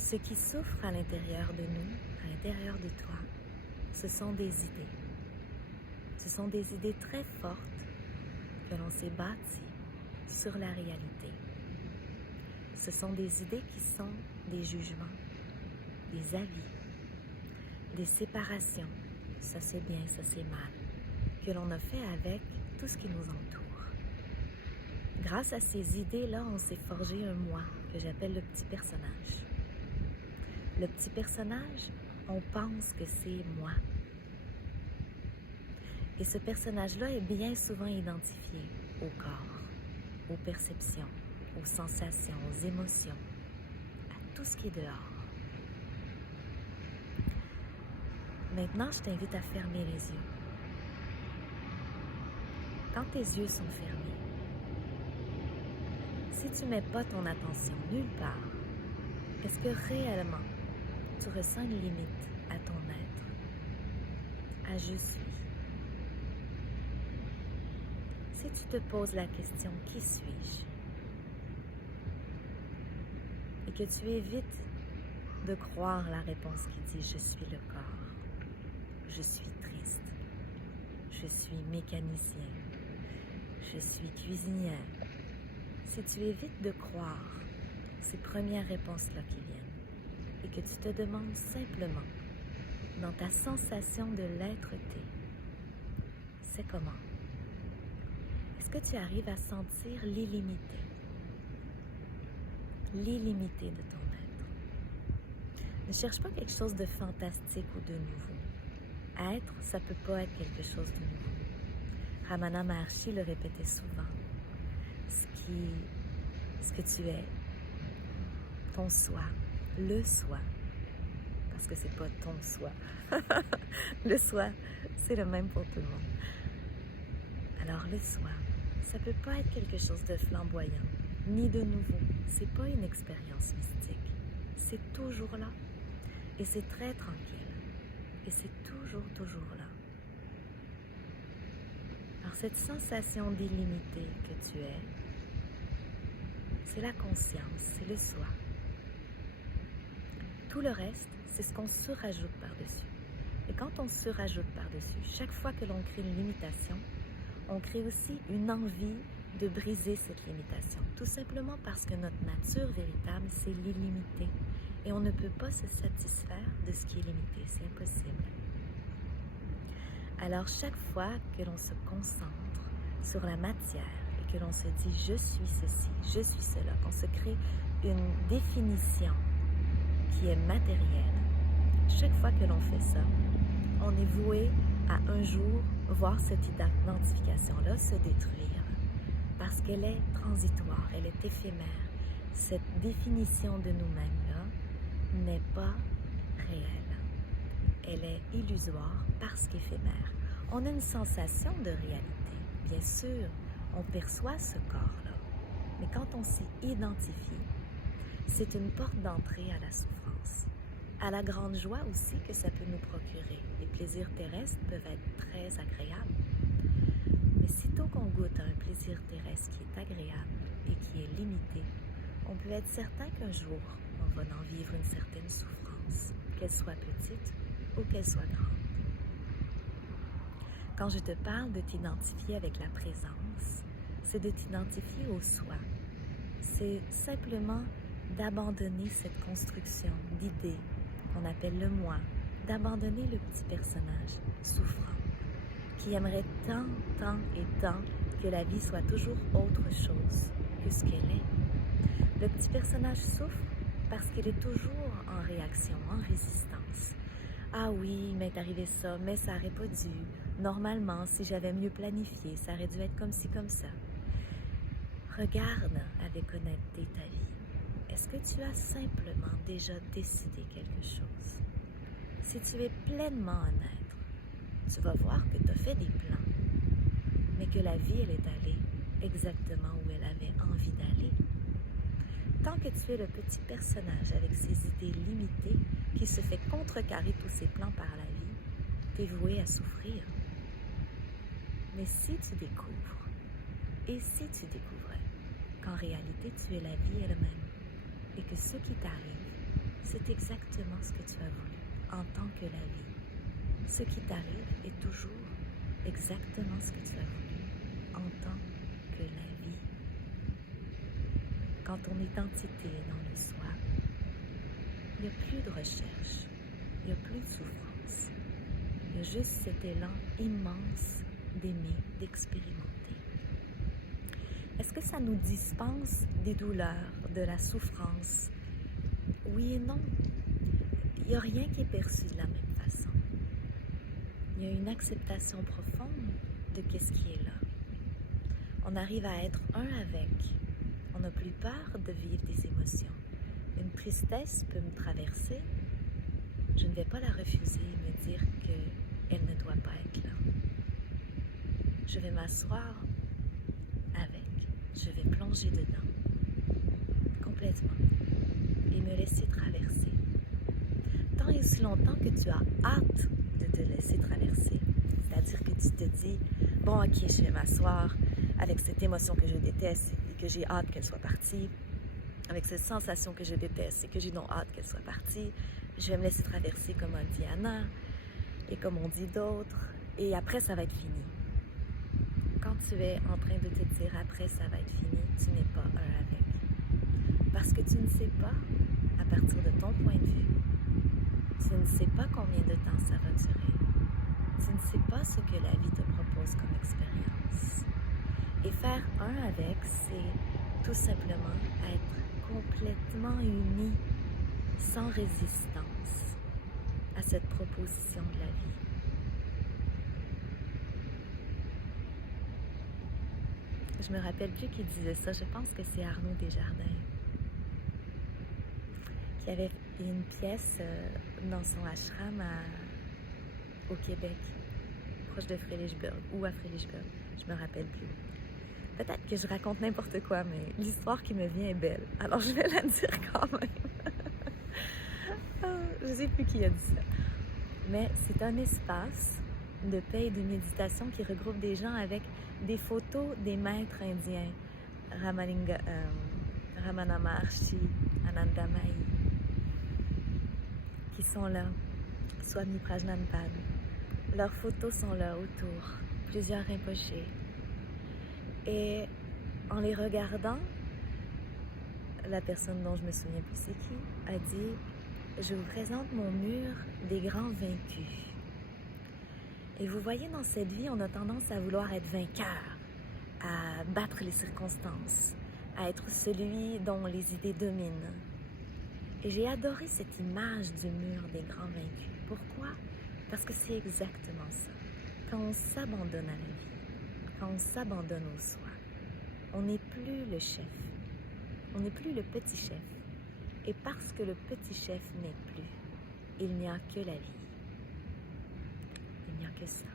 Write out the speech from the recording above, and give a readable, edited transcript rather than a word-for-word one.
Ce qui souffre à l'intérieur de nous, à l'intérieur de toi, ce sont des idées. Ce sont des idées très fortes que l'on s'est bâties sur la réalité. Ce sont des idées qui sont des jugements, des avis, des séparations, ça c'est bien, ça c'est mal, que l'on a fait avec tout ce qui nous entoure. Grâce à ces idées-là, on s'est forgé un moi que j'appelle le petit personnage. Le petit personnage, on pense que c'est moi. Et ce personnage-là est bien souvent identifié au corps, aux perceptions, aux sensations, aux émotions, à tout ce qui est dehors. Maintenant, je t'invite à fermer les yeux. Quand tes yeux sont fermés, si tu ne mets pas ton attention nulle part, est-ce que réellement tu ressens une limite à ton être, à je suis? Si tu te poses la question « Qui suis-je » et que tu évites de croire la réponse qui dit « Je suis le corps, je suis triste, je suis mécanicien, je suis cuisinière », si tu évites de croire ces premières réponses-là qui viennent et que tu te demandes simplement dans ta sensation de l'être-té, c'est comment? Est-ce que tu arrives à sentir l'illimité de ton être? Ne cherche pas quelque chose de fantastique ou de nouveau. Être, ça ne peut pas être quelque chose de nouveau. Ramana Maharshi le répétait souvent. Ce que tu es, ton soi, le soi, parce que c'est pas ton soi. Le soi, c'est le même pour tout le monde. Alors le soi, ça peut pas être quelque chose de flamboyant, ni de nouveau. C'est pas une expérience mystique. C'est toujours là. Et c'est très tranquille. Et c'est toujours là. Alors cette sensation d'illimité que tu es, c'est la conscience, c'est le soi. Tout le reste, c'est ce qu'on surajoute par-dessus. Et quand on surajoute par-dessus, chaque fois que l'on crée une limitation, on crée aussi une envie de briser cette limitation. Tout simplement parce que notre nature véritable, c'est l'illimité. Et on ne peut pas se satisfaire de ce qui est limité. C'est impossible. Alors, chaque fois que l'on se concentre sur la matière et que l'on se dit « je suis ceci, je suis cela », qu'on se crée une définition qui est matérielle, chaque fois que l'on fait ça, on est voué à un jour voir cette identification-là se détruire parce qu'elle est transitoire, elle est éphémère. Cette définition de nous-mêmes-là n'est pas réelle. Elle est illusoire parce qu'éphémère. On a une sensation de réalité. Bien sûr, on perçoit ce corps-là. Mais quand on s'y identifie, c'est une porte d'entrée à la souffrance. À la grande joie aussi que ça peut nous procurer. Les plaisirs terrestres peuvent être très agréables. Mais sitôt qu'on goûte à un plaisir terrestre qui est agréable et qui est limité, on peut être certain qu'un jour, on va en vivre une certaine souffrance, qu'elle soit petite ou qu'elle soit grande. Quand je te parle de t'identifier avec la présence, c'est de t'identifier au soi. C'est simplement d'abandonner cette construction d'idées qu'on appelle le moi, d'abandonner le petit personnage souffrant, qui aimerait tant que la vie soit toujours autre chose que ce qu'elle est. Le petit personnage souffre parce qu'il est toujours en réaction, en résistance. Ah oui, il m'est arrivé ça, mais ça n'aurait pas dû. Normalement, si j'avais mieux planifié, ça aurait dû être comme ci, comme ça. Regarde avec honnêteté ta vie. Est-ce que tu as simplement déjà décidé quelque chose? Si tu es pleinement honnête, tu vas voir que tu as fait des plans, mais que la vie, elle est allée exactement où elle avait envie d'aller. Tant que tu es le petit personnage avec ses idées limitées qui se fait contrecarrer tous ses plans par la vie, tu es voué à souffrir. Mais si tu découvres, et si tu découvrais qu'en réalité tu es la vie elle-même, et que ce qui t'arrive c'est exactement ce que tu as voulu en tant que la vie. Ce qui t'arrive est toujours exactement ce que tu as voulu en tant que la vie. Quand ton identité est dans le soi, il n'y a plus de recherche, il n'y a plus de souffrance. Il y a juste cet élan immense d'aimer, d'expérimenter. Est-ce que ça nous dispense des douleurs, de la souffrance? Oui et non. Il n'y a rien qui est perçu de la même façon. Il y a une acceptation profonde de qu'est-ce qui est là. On arrive à être un avec. On n'a plus peur de vivre des émotions. Une tristesse peut me traverser. Je ne vais pas la refuser et me dire qu'elle ne doit pas être là. Je vais m'asseoir avec. Je vais plonger dedans. Complètement. Et me laisser traverser. Tant et aussi longtemps que tu as hâte de te laisser traverser. C'est-à-dire que tu te dis, bon ok, je vais m'asseoir avec cette émotion que je déteste et que j'ai hâte qu'elle soit partie. Avec cette sensation que je déteste et que j'ai donc hâte qu'elle soit partie. Je vais me laisser traverser comme on dit Anna et comme on dit d'autres. Et après, ça va être fini. Quand tu es en train de te dire après, ça va être fini, tu n'es pas un avec. Parce que tu ne sais pas, à partir de ton point de vue, tu ne sais pas combien de temps ça va durer. Tu ne sais pas ce que la vie te propose comme expérience. Et faire un avec, c'est tout simplement être complètement uni, sans résistance à cette proposition de la vie. Je me rappelle plus qui disait ça, je pense que c'est Arnaud Desjardins, qui avait une pièce dans son ashram au Québec, proche de Frelichburg, ou à Frelichburg, je me rappelle plus. Peut-être que je raconte n'importe quoi, mais l'histoire qui me vient est belle, alors je vais la dire quand même. Je ne sais plus qui a dit ça. Mais c'est un espace de paix et de méditation qui regroupe des gens avec des photos des maîtres indiens, Ramana Maharshi, Ananda Mai, qui sont là, Swami Prajnanpad. Leurs photos sont là autour, plusieurs rinpochés. Et en les regardant, la personne dont je me souviens plus c'est qui, a dit « Je vous présente mon mur des grands vaincus ». Et vous voyez, dans cette vie, on a tendance à vouloir être vainqueur, à battre les circonstances, à être celui dont les idées dominent. Et j'ai adoré cette image du mur des grands vaincus. Pourquoi? Parce que c'est exactement ça. Quand on s'abandonne à la vie, quand on s'abandonne au soi, on n'est plus le chef, on n'est plus le petit chef. Et parce que le petit chef n'est plus, il n'y a que la vie. Il n'y a que ça.